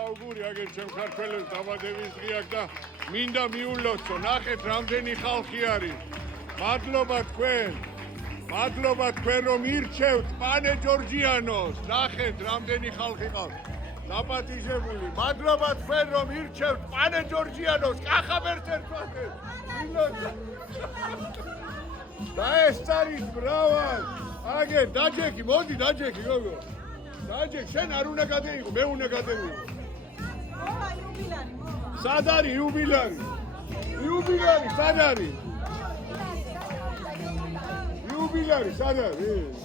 აუგური აგერ ჩემ ქართველებს დაბადების დღე აქვს და მინდა მიულოცო, ნახეთ რამდენი ხალხი არის. მადლობა თქვენ რომ ირჩევთ პანე ჯორჯიანოს. ნახეთ რამდენი ხალხი ყავს. დაპატიჟებული. მადლობა თქვენ რომ ირჩევთ პანე ჯორჯიანოს. კახაბერთ ერთმანეთს. და ეს არის ბრავალ. აგერ დაჯექი, მოდი დაჯექი როგორ. დაჯექ, შენ არ უნდა გადაიღო, მე უნდა გადავიღო. მოვა იუბილარი, მოვა. სად არის იუბილარი? იუბილარი სად არის? იუბილარი სად არის?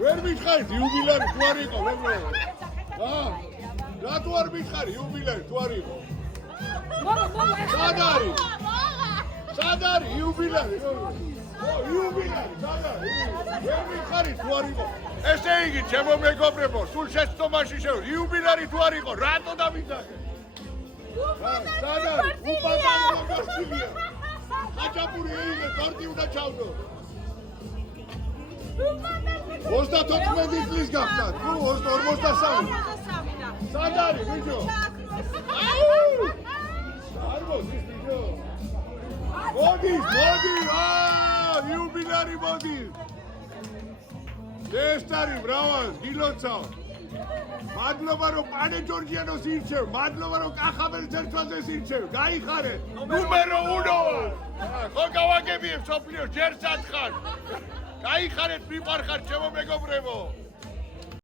ვერ მითხარით იუბილარი თუ არ იყო, მეგობრებო? რატო არ მითხარი იუბილარი თუ არ იყო? სად არის? სად არის იუბილარი? იუბილარი სად არის? ვერ მითხარით თუ არ იყო? ესე იგი, ჩემო მეგობრებო, სულ შეცდომაში შევა. იუბილარი თუ არ იყო, რატო დავიძახე? სად არის? უპატარო გასწია. ხაჭაპური ეიღე, ტორტი უნდა ჩავდო. 34 წლის გახდა, თუ 43. სად არის, ბიჭო? არ მოდის, ბიჭო. მოდის, იუბილარი მოდის. ეს არის ბრავალ, გილოცავ. მადლობა რომ პანე ჯორჯიანოს ირჩევ, მადლობა რომ კახაბელის ერთმანეთს ირჩევ. გაიხარე, ნუმერო 1. ხო გავაგებიებ სოფლიოს ჯერ სათხარ. გაიხარეთ, მიყვარხარ ჩემო მეგობრებო.